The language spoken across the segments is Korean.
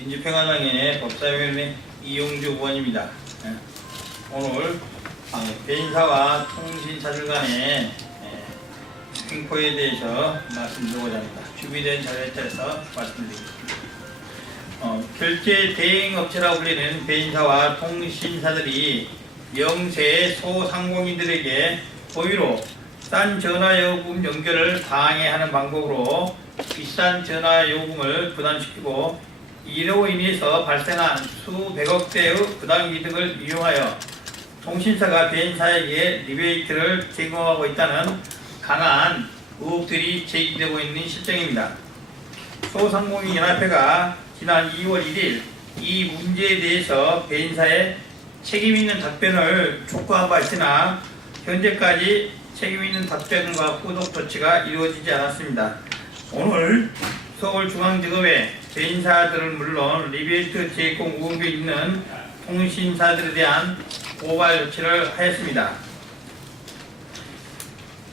민주평화당의 법사위원회 이용주 의원입니다. 오늘 배인사와 통신사들 간의 스핑포에 대해서 말씀드리고자 합니다. 준비된 자료에 따라서 말씀드리겠습니다. 결제 대행업체라고 불리는 배인사와 통신사들이 영세 소상공인들에게 고의로 싼 전화요금 연결을 방해하는 방법으로 비싼 전화요금을 부담시키고 이로 인해서 발생한 수백억대의 부당이득을 이용하여 통신사가 배인사에게 리베이트를 제공하고 있다는 강한 의혹들이 제기되고 있는 실정입니다. 소상공인연합회가 지난 2월 1일 이 문제에 대해서 배인사에 책임있는 답변을 촉구한 바 있으나 현재까지 책임있는 답변과 후속 조치가 이루어지지 않았습니다. 오늘 서울중앙지검에 배인사들은 물론 리베이트 제공 의혹이 있는 통신사들에 대한 고발 조치를 하였습니다.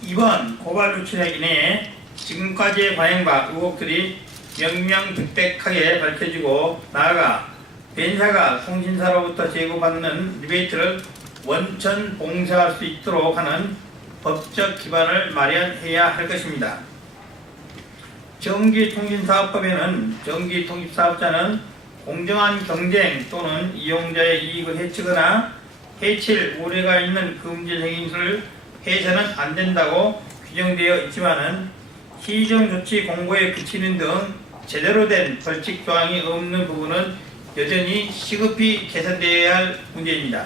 이번 고발 조치로 인해 지금까지 발행된 의혹들이 명명백백하게 밝혀지고 나아가 배인사가 통신사로부터 제공받는 리베이트를 원천 봉쇄할 수 있도록 하는 법적 기반을 마련해야 할 것입니다. 전기통신사업법에는 전기통신사업자는 공정한 경쟁 또는 이용자의 이익을 해치거나 해칠 우려가 있는 금지 행위를 해서는 안 된다고 규정되어 있지만은 시정조치 공고에 그치는 등 제대로 된 벌칙 조항이 없는 부분은 여전히 시급히 개선되어야 할 문제입니다.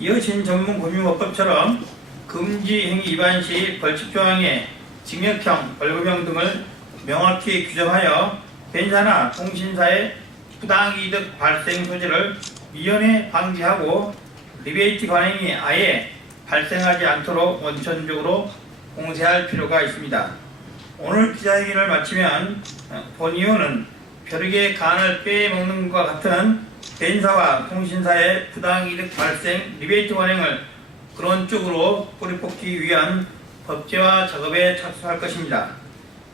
이어진 전문금융업법처럼 금지 행위 위반 시 벌칙 조항에 징역형, 벌금형 등을 명확히 규정하여 배인사나 통신사의 부당이득 발생 소지를 미연에 방지하고 리베이트 관행이 아예 발생하지 않도록 원천적으로 봉쇄할 필요가 있습니다. 오늘 기자회견을 마치면 본 의원은 벼룩의 간을 빼먹는 것과 같은 배인사와 통신사의 부당이득 발생 리베이트 관행을 그런 쪽으로 뿌리뽑기 위한 법제화 작업에 착수할 것입니다.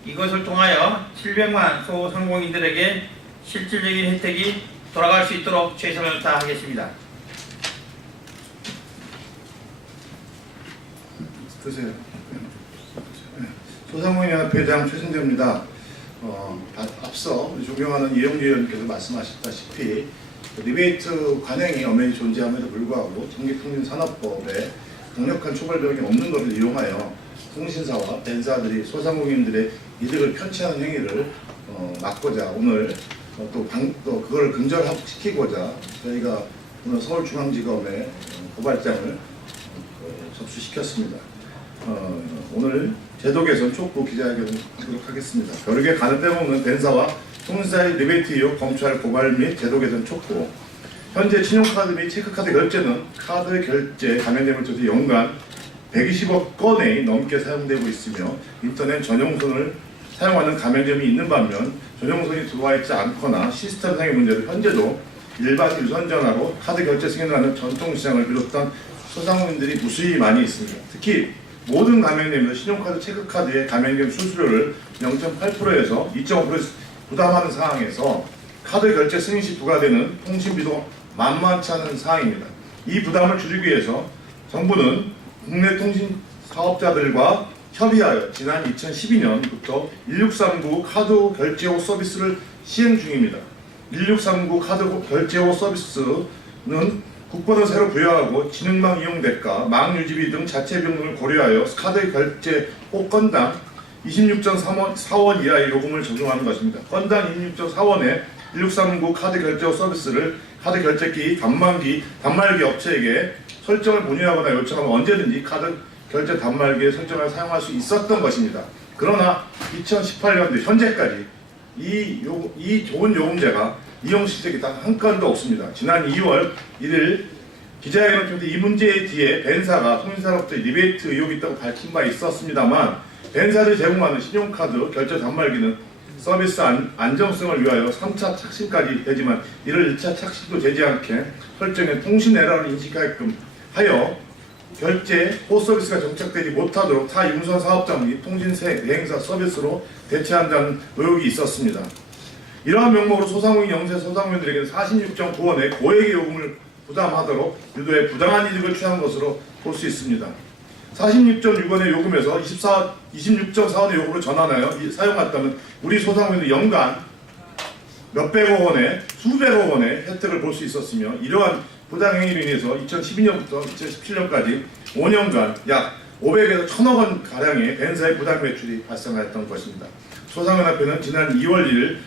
이것을 통하여 700만 소상공인들에게 실질적인 혜택이 돌아갈 수 있도록 최선을 다하겠습니다. 드세요. 소상공인연합회장 최승재입니다. 앞서 존경하는 이용주 의원께서 말씀하셨다시피 리베이트 관행이 엄연히 존재함에도 불구하고 전기통신산업법에 강력한 처벌력이 없는 것을 이용하여 통신사와 배인사들이 소상공인들의 이득을 편취하는 행위를 막고자 오늘 또 그걸 근절시키고자 저희가 오늘 서울중앙지검에 고발장을 접수시켰습니다. 오늘 제도 개선 촉구 기자회견을 하도록 하겠습니다. 벼룩의 간을 빼먹는 배인사와 통신사의 리베이트 의혹 검찰 고발 및 제도 개선 촉구. 현재 신용카드 및 체크카드 결제는 카드 결제 가맹점을 통해 연간 120억 건이 넘게 사용되고 있으며 인터넷 전용선을 사용하는 가맹점이 있는 반면 전용선이 들어와 있지 않거나 시스템상의 문제로 현재도 일반 유선전화로 카드 결제 승인을 하는 전통시장을 비롯한 소상공인들이 무수히 많이 있습니다. 특히 모든 가맹점에서 신용카드, 체크카드의 가맹점 수수료를 0.8%에서 2.5% 부담하는 상황에서 카드 결제 승인 시 부과되는 통신비도 만만치 않은 사항입니다. 이 부담을 줄이기 위해서 정부는 국내 통신 사업자들과 협의하여 지난 2012년부터 1639 카드 결제호 서비스를 시행 중입니다. 1639 카드 결제호 서비스는 국번을 새로 부여하고 지능망 이용 대가, 망 유지비 등 자체 비용 등을 고려하여 카드 결제 호 건당 26.4원 이하의 요금을 적용하는 것입니다. 건당 26.4원에 1639 카드 결제 호 서비스를 카드 결제기 단말기 업체에게 설정을 문의하거나 요청하면 언제든지 카드 결제 단말기의 설정을 사용할 수 있었던 것입니다. 그러나 2018년도 현재까지 이 좋은 요금제가 이용 실적이 단 한 건도 없습니다. 지난 2월 1일 기자회견을 통해 이 문제 뒤에 배인사가 통신사로부터 리베이트 의혹이 있다고 밝힌 바 있었습니다만 배인사들이 제공하는 신용카드 결제 단말기는 서비스 안정성을 위하여 3차 착신까지 되지만 이를 1차 착신도 되지 않게 설정해 통신 에러를 인식하게끔 하여 결제 호 서비스가 정착되지 못하도록 타 유무선 사업장 및 통신 대행사 서비스로 대체한다는 의혹이 있었습니다. 이러한 명목으로 소상공인 영세 소상공인들에게는 46.9원의 고액의 요금을 부담하도록 유도해 부당한 이득을 취한 것으로 볼 수 있습니다. 46.6원의 요금에서 26.4원의 요금으로 전환하여 사용했다면 우리 소상공인들 연간 몇백억 원의 수백억 원의 혜택을 볼 수 있었으며, 이러한 부당행위로 인해서 2012년부터 2017년까지 5년간 약 500에서 1000억 원 가량의 벤사의 부당 매출이 발생하였던 것입니다. 소상연합회는 지난 2월 1일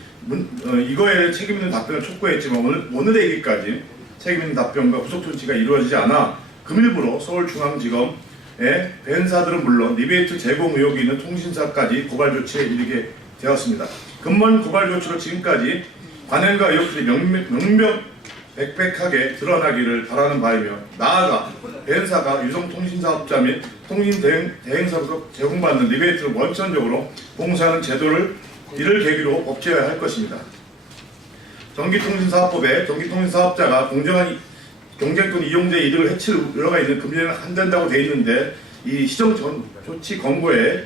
이거에 책임있는 답변을 촉구했지만 오늘에 이르기까지 책임있는 답변과 후속 조치가 이루어지지 않아 금일부로 서울중앙지검에 벤사들은 물론 리베이트 제공 의혹이 있는 통신사까지 고발 조치에 이르게 되었습니다. 근본 고발 조치로 지금까지 관행과 의혹들이 명명백백하게 드러나기를 바라는 바이며, 나아가 벤사가 유성통신사업자 및 통신대행사로서 제공받는 리베이트를 원천적으로 봉쇄하는 제도를 이를 계기로 법제화할 것입니다. 전기통신사업법에 전기통신사업자가 공정한 경쟁권 이용자의 이득을 해칠 우려가 있는 금지는 안 된다고 되어 있는데, 이 시정 조치 권고에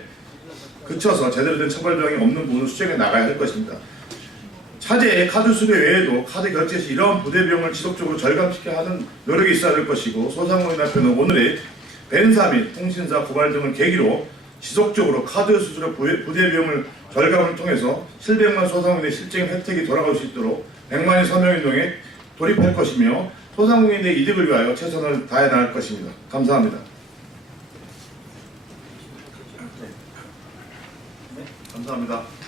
그쳐서 제대로 된 처벌 조항이 없는 부분을 수정해 나가야 할 것입니다. 차제의 카드 수수료 외에도 카드 결제 시 이러한 부대 비용을 지속적으로 절감시켜야 하는 노력이 있어야 될 것이고, 소상공인협회는 오늘의 벤사 및 통신사 고발 등을 계기로 지속적으로 카드 수수료 부대 비용을 절감을 통해서 700만 소상공인의 실질 혜택이 돌아갈 수 있도록 100만의 서명운동에 돌입할 것이며, 소상공인의 이득을 위하여 최선을 다해 나갈 것입니다. 감사합니다. 감사합니다.